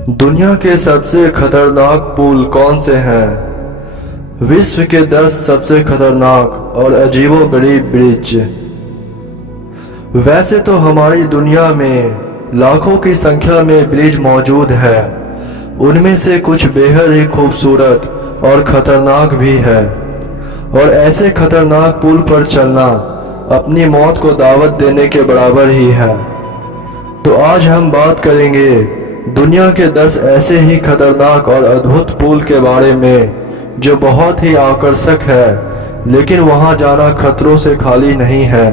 दुनिया के सबसे खतरनाक पुल कौन से हैं? विश्व के 10 सबसे खतरनाक और अजीबोगरीब ब्रिज। वैसे तो हमारी दुनिया में लाखों की संख्या में ब्रिज मौजूद है। उनमें से कुछ बेहद ही खूबसूरत और खतरनाक भी है, और ऐसे खतरनाक पुल पर चलना अपनी मौत को दावत देने के बराबर ही है। तो आज हम बात करेंगे दुनिया के 10 ऐसे ही खतरनाक और अद्भुत पुल के बारे में जो बहुत ही आकर्षक है, लेकिन वहां जाना खतरों से खाली नहीं है।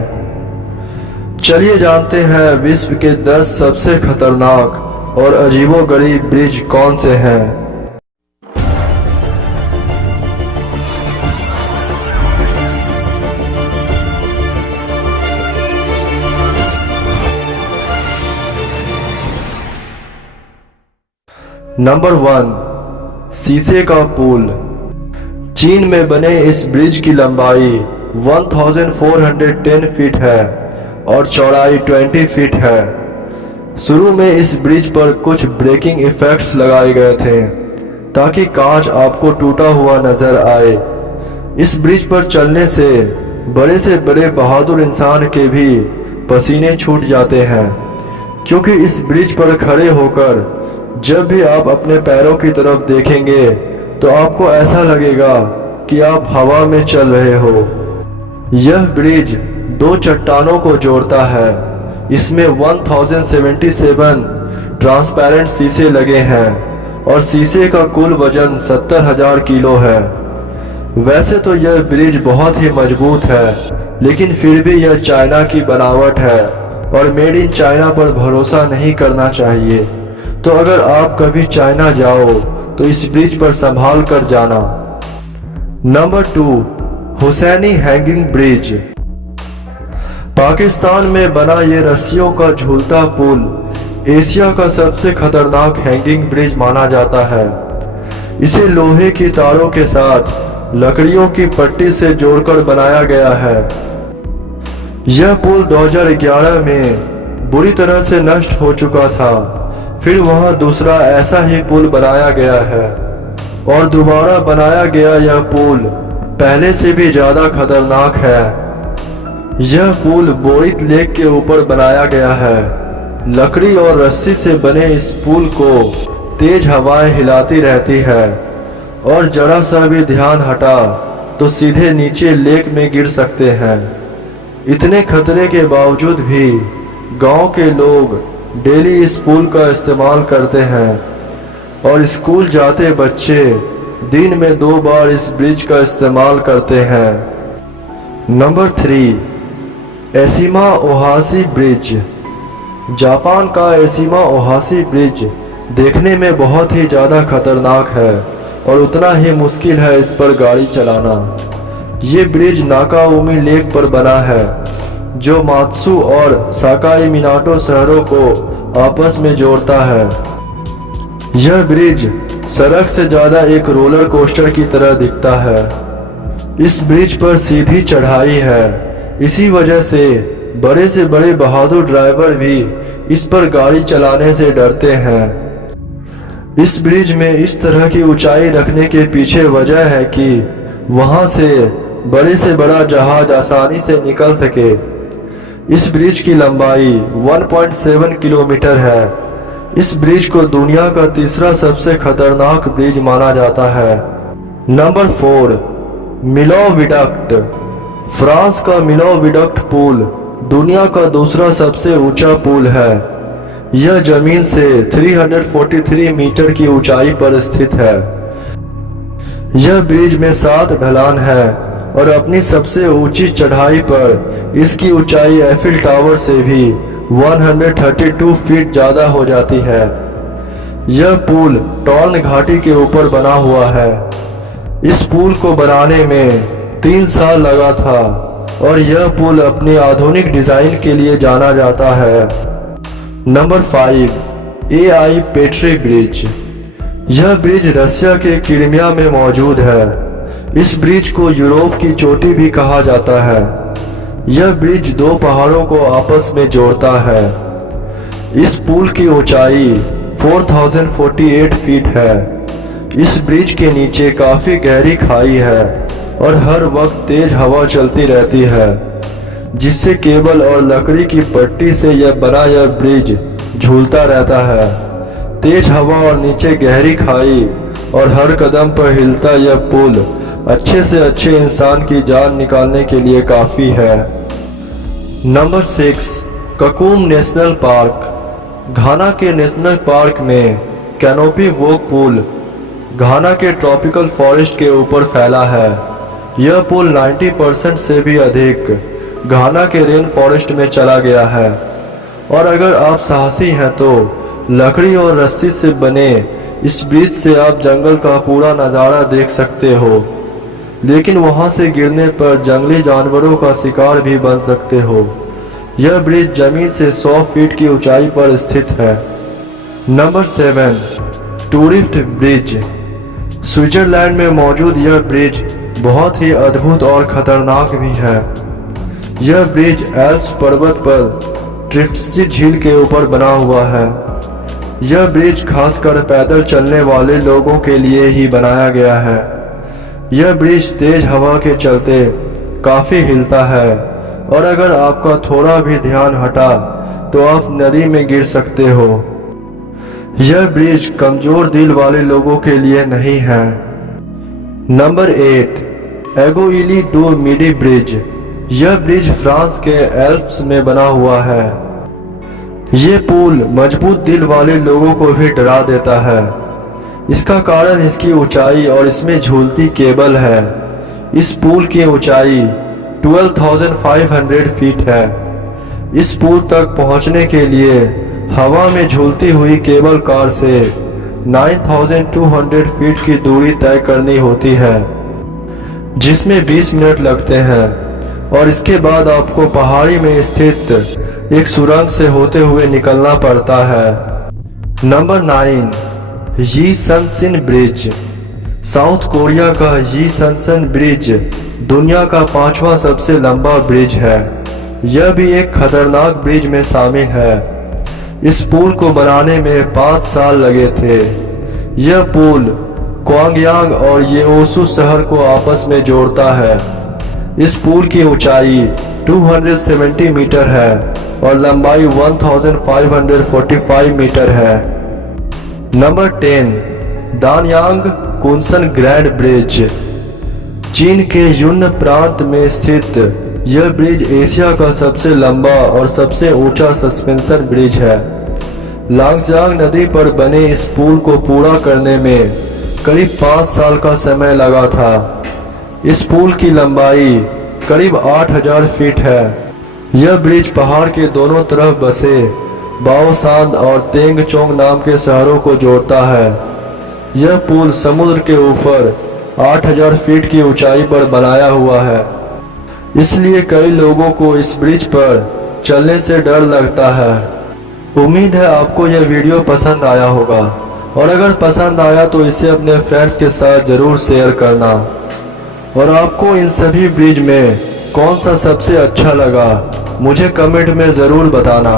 चलिए जानते हैं विश्व के 10 सबसे खतरनाक और अजीबोगरीब ब्रिज कौन से हैं। नंबर 1, शीशे का पुल। चीन में बने इस ब्रिज की लंबाई 1410 फीट है और चौड़ाई 20 फीट है। शुरू में इस ब्रिज पर कुछ ब्रेकिंग इफेक्ट्स लगाए गए थे ताकि कांच आपको टूटा हुआ नजर आए। इस ब्रिज पर चलने से बड़े बहादुर इंसान के भी पसीने छूट जाते हैं, क्योंकि इस ब्रिज पर खड़े होकर जब भी आप अपने पैरों की तरफ देखेंगे तो आपको ऐसा लगेगा कि आप हवा में चल रहे हो। यह ब्रिज 2 चट्टानों को जोड़ता है। इसमें 1077 ट्रांसपेरेंट शीशे लगे हैं और शीशे का कुल वजन 70,000 किलो है। वैसे तो यह ब्रिज बहुत ही मजबूत है, लेकिन फिर भी यह चाइना की बनावट है और मेड इन चाइना पर भरोसा नहीं करना चाहिए। तो अगर आप कभी चाइना जाओ तो इस ब्रिज पर संभाल कर जाना। Number 2, Hussaini hanging bridge. Pakistan में बना ये रस्सियों का झूलता पुल एशिया का सबसे खतरनाक हैंगिंग ब्रिज माना जाता है। इसे लोहे की तारों के साथ लकड़ियों की पट्टी से जोड़कर बनाया गया है। यह पुल 2011 में बुरी तरह से नष्ट हो चुका था। फिर वहां दूसरा ऐसा ही पुल बनाया गया है और दोबारा बनाया गया यह पुल पहले से भी ज्यादा खतरनाक है। यह पुल बोरित लेक के ऊपर बनाया गया है। लकड़ी और रस्सी से बने इस पुल को तेज हवाएं हिलाती रहती है, और जरा सा भी ध्यान हटा तो सीधे नीचे लेक में गिर सकते हैं। इतने खतरे के बावजूद भी गांव के लोग डेली इस पुल का इस्तेमाल करते हैं, और स्कूल जाते बच्चे दिन में 2 बार इस ब्रिज का इस्तेमाल करते हैं। Number 3, Eshima Ohashi bridge. Japan का एशिमा ओहाशी ब्रिज देखने में बहुत ही ज़्यादा खतरनाक है और उतना ही मुश्किल है इस पर गाड़ी चलाना। ये ब्रिज नाकाओमी लेक पर बना है, जो मात्सु और साकाई मिनाटो शहरों को आपस में जोड़ता है। यह ब्रिज सड़क से ज़्यादा एक रोलर कोस्टर की तरह दिखता है। इस ब्रिज पर सीधी चढ़ाई है, इसी वजह से बड़े बहादुर ड्राइवर भी इस पर गाड़ी चलाने से डरते हैं। इस ब्रिज में इस तरह की ऊंचाई रखने के पीछे वजह है कि वहां से बड़ा जहाज आसानी से निकल सके। इस ब्रिज की लंबाई 1.7 किलोमीटर है। इस ब्रिज को दुनिया का तीसरा सबसे खतरनाक ब्रिज माना जाता है। नंबर 4, मिलो विडक्ट। फ्रांस का मिलो विडक्ट पुल दुनिया का दूसरा सबसे ऊंचा पुल है। यह जमीन से 343 मीटर की ऊंचाई पर स्थित है। यह ब्रिज में 7 ढलान है और अपनी सबसे ऊंची चढ़ाई पर इसकी ऊंचाई एफिल टावर से भी 132 फीट ज़्यादा हो जाती है। यह पुल टॉर्न घाटी के ऊपर बना हुआ है। इस पुल को बनाने में 3 साल लगा था, और यह पुल अपनी आधुनिक डिज़ाइन के लिए जाना जाता है। Number 5, AI petri bridge. यह ब्रिज रशिया के क्रिमिया में मौजूद है। इस ब्रिज को यूरोप की चोटी भी कहा जाता है। यह ब्रिज 2 पहाड़ों को आपस में जोड़ता है। इस पुल की ऊंचाई 4048 फीट है। इस ब्रिज के नीचे काफ़ी गहरी खाई है और हर वक्त तेज हवा चलती रहती है, जिससे केबल और लकड़ी की पट्टी से यह बना यह ब्रिज झूलता रहता है। तेज हवा और नीचे गहरी खाई और हर कदम पर हिलता यह पुल अच्छे से अच्छे इंसान की जान निकालने के लिए काफ़ी है। Number 6, Kakum national park. Ghana के नेशनल पार्क में कैनोपी वॉक पुल घाना के ट्रॉपिकल फॉरेस्ट के ऊपर फैला है। यह पुल 90% से भी अधिक घाना के रेन फॉरेस्ट में चला गया है और अगर आप साहसी हैं तो लकड़ी और रस्सी से बने इस ब्रिज से आप जंगल का पूरा नज़ारा देख सकते हो, लेकिन वहां से गिरने पर जंगली जानवरों का शिकार भी बन सकते हो। यह ब्रिज जमीन से 100 फीट की ऊंचाई पर स्थित है। Number 7, tourist bridge. स्विट्जरलैंड में मौजूद यह ब्रिज बहुत ही अद्भुत और खतरनाक भी है। यह ब्रिज एल्प्स पर्वत पर ट्रिफ्ट्सी झील के ऊपर बना हुआ है। यह ब्रिज खासकर पैदल चलने वाले लोगों के लिए ही बनाया गया है। यह ब्रिज तेज हवा के चलते काफ़ी हिलता है और अगर आपका थोड़ा भी ध्यान हटा तो आप नदी में गिर सकते हो। यह ब्रिज कमज़ोर दिल वाले लोगों के लिए नहीं है। Number 8, Aiguille du Midi bridge. यह ब्रिज फ्रांस के एल्प्स में बना हुआ है। ये पुल मजबूत दिल वाले लोगों को भी डरा देता है। इसका कारण इसकी ऊंचाई और इसमें झूलती केबल है। इस पुल की ऊंचाई 12,500 फीट है। इस पुल तक पहुंचने के लिए हवा में झूलती हुई केबल कार से 9,200 फीट की दूरी तय करनी होती है, जिसमें 20 मिनट लगते हैं और इसके बाद आपको पहाड़ी में स्थित एक सुरंग से होते हुए निकलना पड़ता है। नंबर 9, यी सनसिन ब्रिज। साउथ कोरिया का यी सनसिन ब्रिज दुनिया का 5वां सबसे लंबा ब्रिज है। यह भी एक खतरनाक ब्रिज में शामिल है। इस पुल को बनाने में 5 साल लगे थे। यह पुल क्वांगयांग और येओसू शहर को आपस में जोड़ता है। इस पुल की ऊंचाई 270 मीटर है और लंबाई 1545 मीटर है। Number 10, Danyang Kunshan grand bridge. चीन के युन्न प्रांत में स्थित यह ब्रिज एशिया का सबसे लंबा और सबसे ऊंचा सस्पेंशन ब्रिज है। लांगजांग नदी पर बने इस पुल को पूरा करने में करीब 5 साल का समय लगा था। इस पुल की लंबाई करीब 8,000 फीट है। यह ब्रिज पहाड़ के दोनों तरफ बसे बाओसांग और तेंगचोंग नाम के शहरों को जोड़ता है। यह पुल समुद्र के ऊपर 8,000 फीट की ऊंचाई पर बनाया हुआ है, इसलिए कई लोगों को इस ब्रिज पर चलने से डर लगता है। उम्मीद है आपको यह वीडियो पसंद आया होगा और अगर पसंद आया तो इसे अपने फ्रेंड्स के साथ ज़रूर शेयर करना। और आपको इन सभी ब्रिज में कौन सा सबसे अच्छा लगा मुझे कमेंट में ज़रूर बताना।